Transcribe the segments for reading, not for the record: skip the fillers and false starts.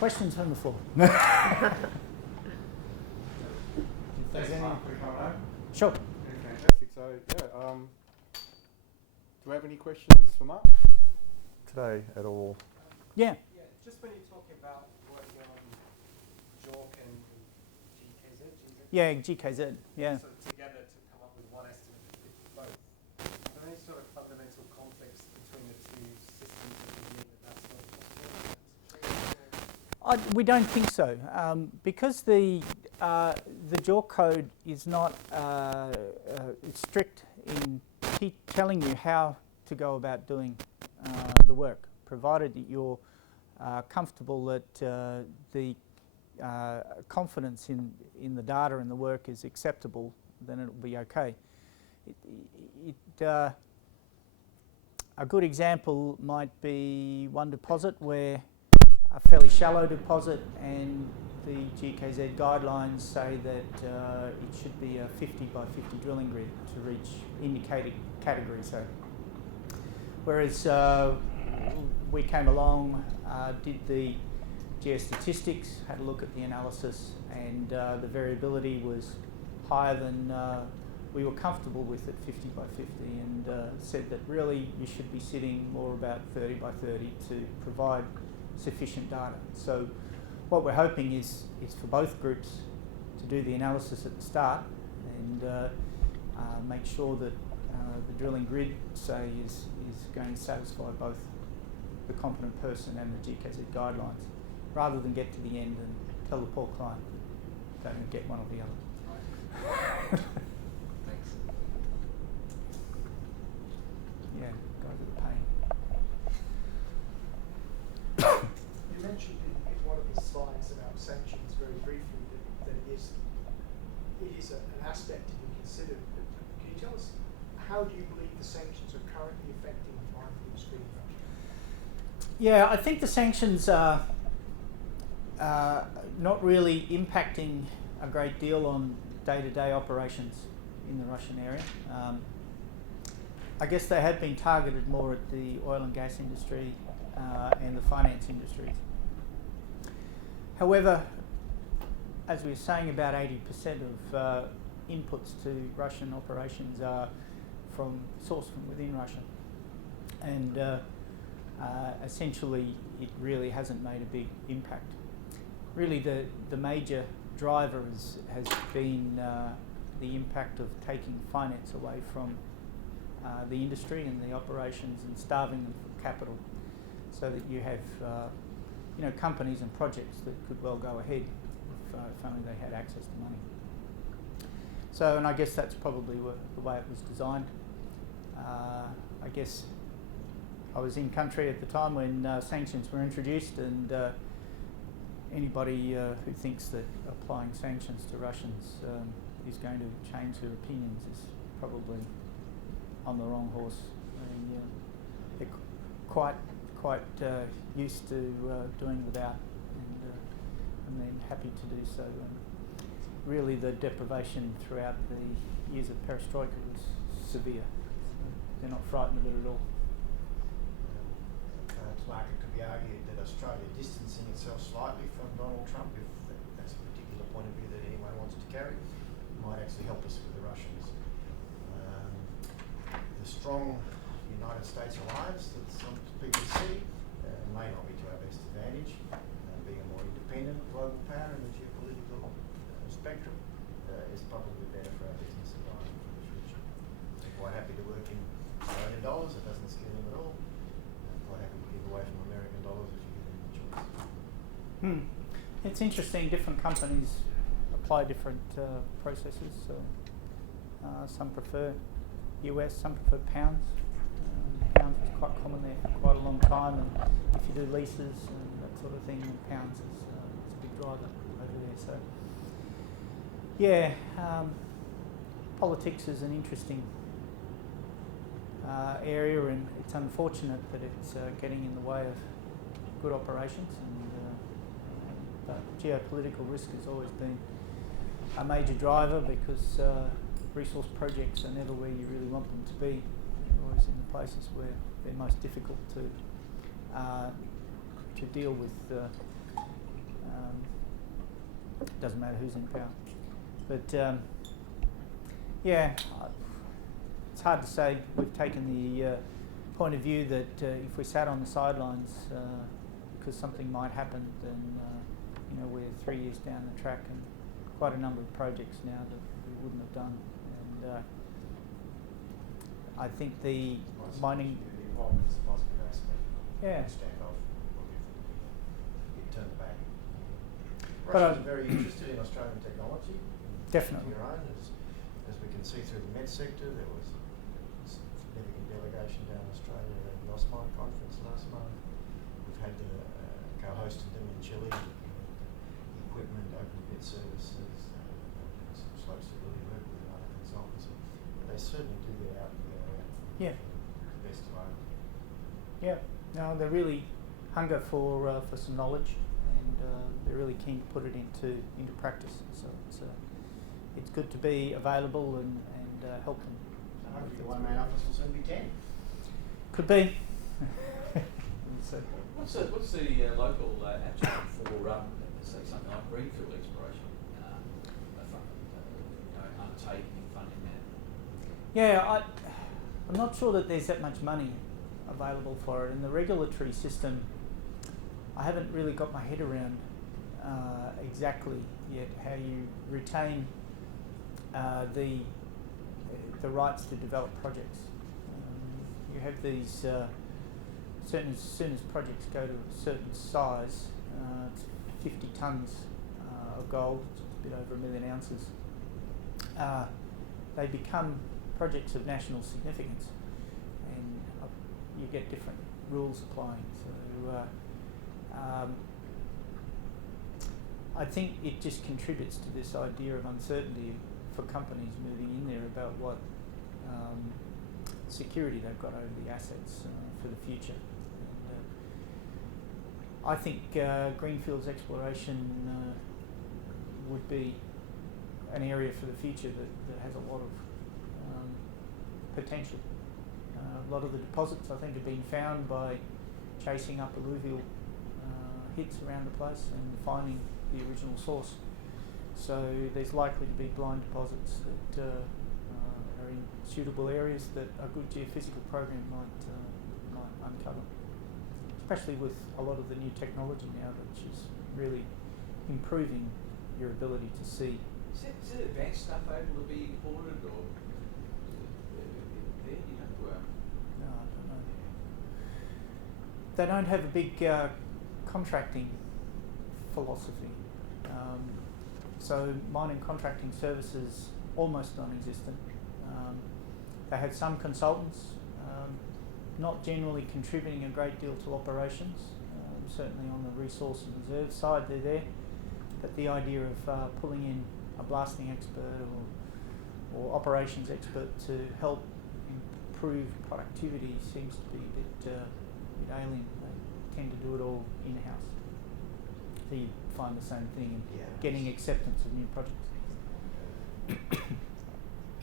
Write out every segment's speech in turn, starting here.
Questions from the floor? Thanks, Mark, for coming over. Sure. Yeah, fantastic. So, do we have any questions for Mark today at all? Yeah. Yeah, just when you're talking about working on JORC and GKZ. Yeah, GKZ, yeah. So together to come up with one estimate for both. Are there any sort of fundamental conflicts between the two systems that would mean that that's not possible? We don't think so, because the JORC code is not it's strict in telling you how to go about doing the work, provided that you're comfortable that the confidence in the data and the work is acceptable, then it'll be okay. A good example might be one deposit where a fairly shallow deposit, and the GKZ guidelines say that it should be a 50 by 50 drilling grid to reach indicated category. So, whereas we came along, did the geostatistics, had a look at the analysis, and the variability was higher than we were comfortable with at 50 by 50, and said that really you should be sitting more about 30 by 30 to provide sufficient data. So what we're hoping is for both groups to do the analysis at the start and make sure that the drilling grid, say, is going to satisfy both the competent person and the GKZ guidelines, rather than get to the end and tell the poor client they don't get one or the other. Thanks. Yeah, guys are the pain. You mentioned in one of the slides about sanctions very briefly that it is an aspect to be considered. But can you tell us, how do you believe the sanctions are currently affecting the mining industry in Russia? Yeah, I think the sanctions are not really impacting a great deal on day-to-day operations in the Russian area. I guess they have been targeted more at the oil and gas industry and the finance industries. However, as we were saying, about 80% of inputs to Russian operations are sourced from within Russia, and essentially it really hasn't made a big impact. Really, the major driver has been the impact of taking finance away from the industry and the operations and starving them for capital, so that you have companies and projects that could well go ahead if only they had access to money. So, and I guess that's probably the way it was designed. I guess I was in country at the time when sanctions were introduced, and anybody who thinks that applying sanctions to Russians is going to change their opinions is probably on the wrong horse. They're quite used to doing without, and they're happy to do so. Really, the deprivation throughout the years of perestroika was severe. They're not frightened of it at all. Mark, it could be argued that Australia distancing itself slightly from Donald Trump, if that's a particular point of view that anyone wants to carry, might actually help us with the Russians. The strong United States alliance that some people see may not be to our best advantage. Being a more independent global power in the geopolitical spectrum is probably better for our business environment for the future. I'm quite happy to work in Australian dollars, it doesn't scare them at all. I'm quite happy to give away from American dollars if you give them the choice. It's interesting, different companies apply different processes. So, some prefer US, some prefer pounds. Pounds is quite common there for quite a long time, and if you do leases and that sort of thing, then pounds is a big driver over there. So, yeah, politics is an interesting area, and it's unfortunate that it's getting in the way of good operations. But geopolitical risk has always been a major driver, because resource projects are never where you really want them to be. They're always in the places where they're most difficult to deal with Doesn't matter who's in power. But yeah, it's hard to say. We've taken the point of view that if we sat on the sidelines because something might happen, then we're 3 years down the track and quite a number of projects now that we wouldn't have done. And I think the mining. The involvement is a positive aspect. Yeah. Stand off. Get turned back. But Russians are very interested in Australian technology. Definitely. Your own, as we can see through the med sector, there was a significant delegation down in Australia at the Osmine conference last month. We've had co-hosted them in Chile. Equipment, open pit services, some slow stability work with other consultants. But they certainly do get out and go out. Yeah. The best of own. Yeah. No, they really hunger for some knowledge, and they're really keen to put it into practice. So it's good to be available and help them. So hopefully the one-man office will soon be 10. Could be. So, What's the local appetite for say something like greenfield exploration, undertaking funding that? yeah, I'm not sure that there's that much money available for it, and the regulatory system, I haven't really got my head around exactly yet how you retain the rights to develop projects. You have these as soon as projects go to a certain size, it's 50 tonnes of gold, it's a bit over 1 million ounces. They become projects of national significance, and you get different rules applying. So I think it just contributes to this idea of uncertainty for companies moving in there about what security they've got over the assets for the future. And, I think greenfields exploration would be an area for the future that has a lot of potential. A lot of the deposits, I think, have been found by chasing up alluvial hits around the place and finding the original source. So there's likely to be blind deposits that are in suitable areas that a good geophysical program might uncover. Especially with a lot of the new technology now, which is really improving your ability to see. Is that advanced stuff able to be imported, or there, No, I don't know. They don't have a big contracting philosophy. So mining contracting services almost non-existent. They have some consultants, not generally contributing a great deal to operations. Certainly on the resource and reserve side they're there, but the idea of pulling in a blasting expert or operations expert to help improve productivity seems to be a bit alien. They tend to do it all in-house. So you find the same thing in getting acceptance of new projects.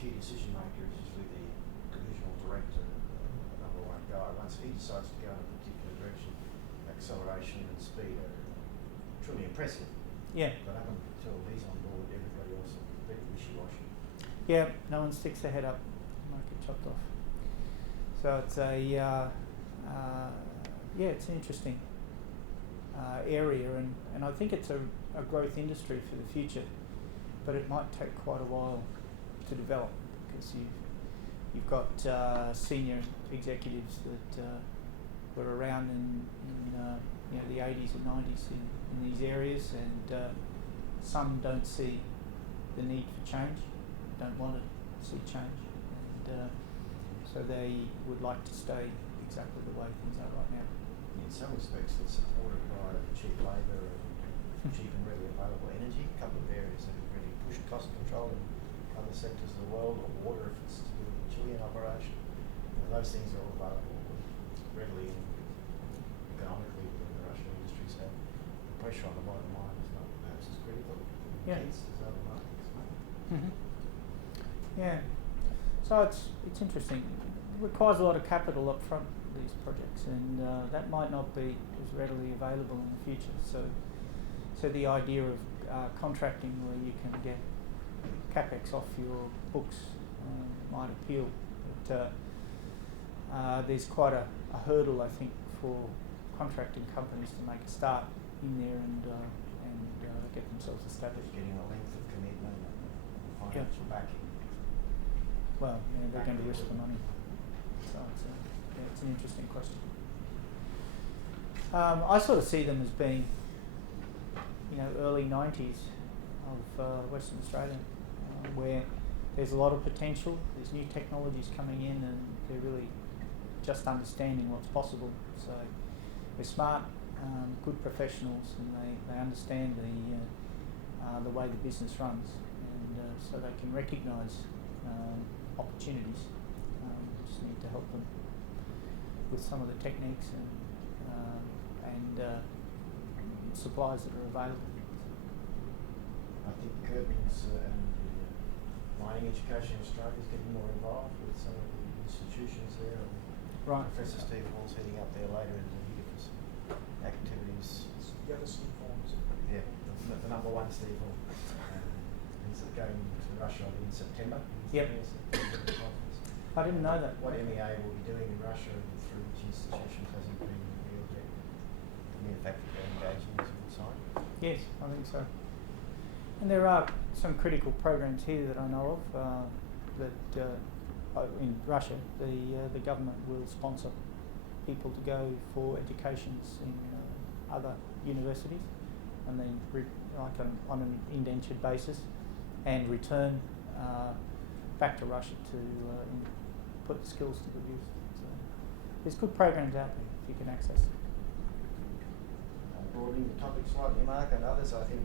Key decision maker is usually the divisional director, number one guy. Once he decides to go in a particular direction, acceleration and speed are truly impressive. Yeah. But up until he's on board, everybody else will be pretty wishy-washy. Yeah, no one sticks their head up, might get chopped off. So it's it's an interesting area, and I think it's a growth industry for the future, but it might take quite a while to develop because you've got senior executives that were around in the 80s and 90s in these areas, and some don't see the need for change, don't want to see change, and so they would like to stay exactly the way things are right now. In some respects, they're supported by cheap labour and cheap and readily available energy. A couple of areas that have really pushed cost control in other sectors of the world, or water if it's to do with the Chilean operation. Those things are all available readily and economically within the Russian industry, so the pressure on the bottom line is not perhaps as critical as other markets. Mm-hmm. Yeah, so it's interesting. It requires a lot of capital up front, these projects, and that might not be as readily available in the future. So So the idea of contracting where you can get capex off your books might appeal, but there's quite a hurdle, I think, for contracting companies to make a start in there and get themselves established. Getting the length of commitment and financial backing. Well, yeah, they're going to risk the money. So it's an interesting question. I sort of see them as being, early 90s of Western Australia, where there's a lot of potential, there's new technologies coming in, and they're really just understanding what's possible. So they're smart, good professionals, and they understand the way the business runs, and so they can recognise opportunities. Just need to help them with some of the techniques and supplies that are available. I think Kirby's and mining education in Australia is getting more involved with some of the institutions there. Right. Professor Steve Hall's heading up there later in the year for some activities. The other Steve Horns. Yeah, the number one Steve Hall. He's going to Russia in September. Yep. I didn't know that. What MEA will be doing in Russia and through which institutions hasn't been revealed yet. I mean, the fact that they're engaging is a good sign. Yes, I think so. And there are some critical programs here that I know of that in Russia the government will sponsor people to go for educations in other universities, and then on an indentured basis, and return back to Russia to put the skills to good use. So there's good programs out there if you can access them. Broadening the topic slightly, Mark, and others, I think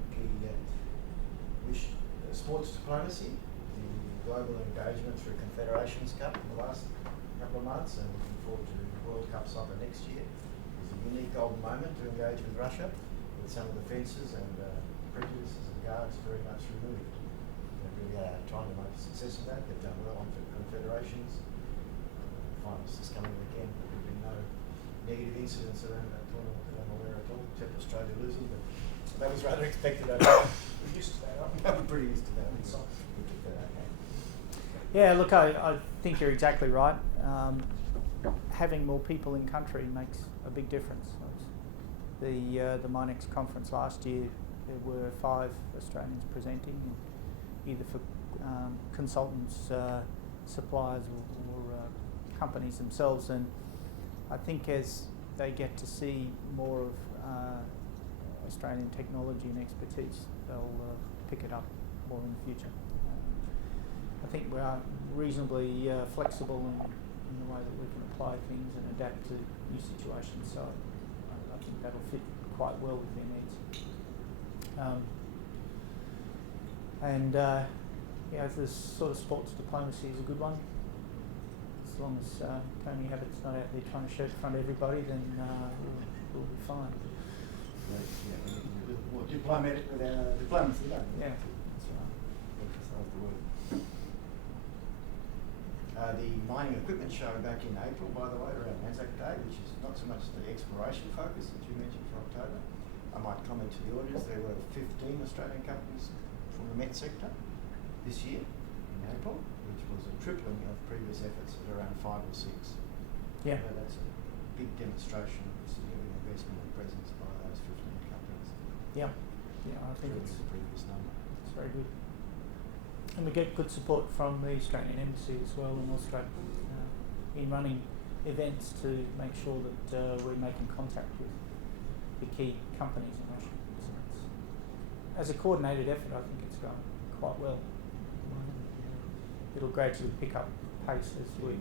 sports diplomacy, the global engagement through Confederations Cup in the last couple of months, and looking forward to World Cup soccer next year, is a unique golden moment to engage with Russia, with some of the fences and prejudices and guards very much removed. They really are trying to make a success of that. They've done well on Confederations. Finals is coming again, but there've been no negative incidents around that tournament that I'm aware at all, except Australia losing, but that was rather expected. We're used to that, aren't we? I'm pretty used to that. So- Yeah, look, I think you're exactly right. Having more people in country makes a big difference. The Minex conference last year, there were 5 Australians presenting, either for consultants, suppliers, or companies themselves. And I think as they get to see more of Australian technology and expertise, they'll pick it up more in the future. I think we are reasonably flexible in the way that we can apply things and adapt to new situations, so I think that'll fit quite well with their needs. This sort of sports diplomacy is a good one. As long as Tony Abbott's not out there trying to show it in front of everybody, then we'll be fine. Yeah, we need to be a little more diplomatic with our diplomacy, don't we? Yeah, that's right. Emphasise the word. The mining equipment show back in April, by the way, around Anzac Day, which is not so much the exploration focus that you mentioned for October. I might comment to the audience, there were 15 Australian companies from the met sector this year in April, which was a tripling of previous efforts at around 5 or 6. Yeah. So that's a big demonstration of significant investment and presence by those 15 companies. Yeah, I think Tripling it's the previous number. very good. And we get good support from the Australian Embassy as well in Australia in running events to make sure that we're making contact with the key companies in Russia. So as a coordinated effort, I think it's going quite well. It'll gradually pick up pace as we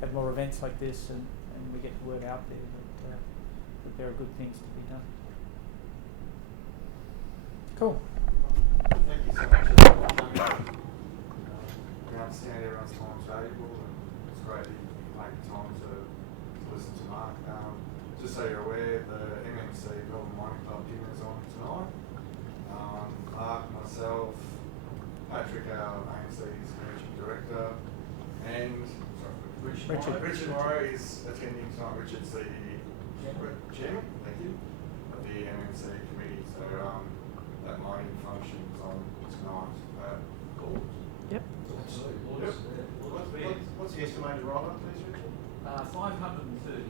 have more events like this and we get the word out there that there are good things to be done. Cool. Thank you so much. We understand everyone's time is valuable, and it's great that you make time to listen to Mark. Just so you're aware, the MMC Golden Mining Club dinner is on tonight. Mark, myself, Patrick, our AMC's managing director, and Richard Morrow is attending tonight. Richard's the chairman, thank you, of the MMC committee. So tonight. Gold. Yep. Absolutely. What's the estimated rollout, please, Richard? 530.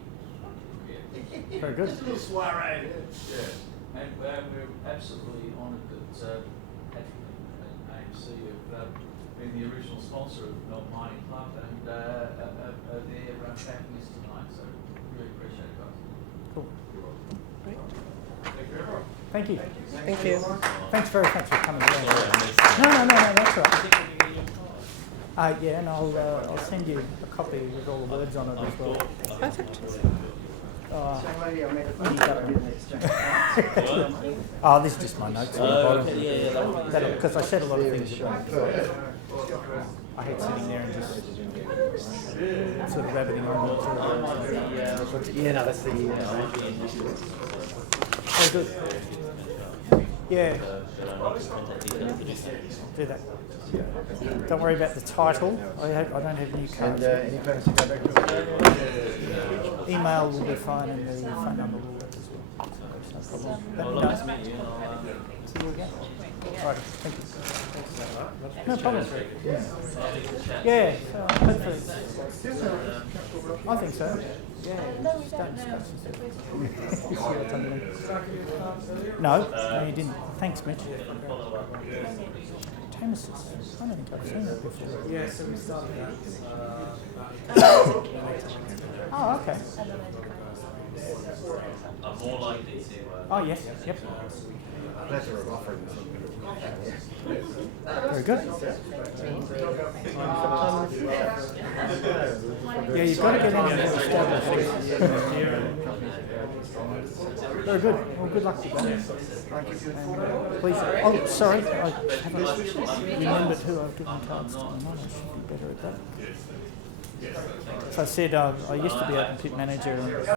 Yeah. Very good. Just a little soiree. Yeah. And we're absolutely honoured that Patrick and AMC have been the original sponsor of the Melbourne Mining Club and are there backing us tonight. So really appreciate it, guys. Cool. Thank you very much. Thank you. Thank you. Thanks for coming along. No, that's all right. Yeah, and I'll send you a copy with all the words on it as well. Perfect. Oh, this is just my notes at the bottom. Because I said a lot of things about I hate sitting there and just sort of rabbiting on. Yeah, no, that's the. Very good. Yeah. Do that. Don't worry about the title. I don't have new cards. Any plans to go back to Email will be fine and the phone number will work as well. So no problem. Nice meeting you. See you again. All right. Thank you. No problem. Yeah. Hopefully. I think so. Yeah. Start discussions. No, you didn't. Thanks, Mitch. Tamus, I don't think I've seen that before. Yeah, so we started that. Oh, okay. I'm more likely to. Oh, yes. Yep. pleasure of offering this. Very good. Yeah, you've got to get in and get established. Very good. Well, good luck to you guys. Please. Oh, sorry. I haven't remembered who I've given cards to. I should be better at that. So I said I used to be open pit manager.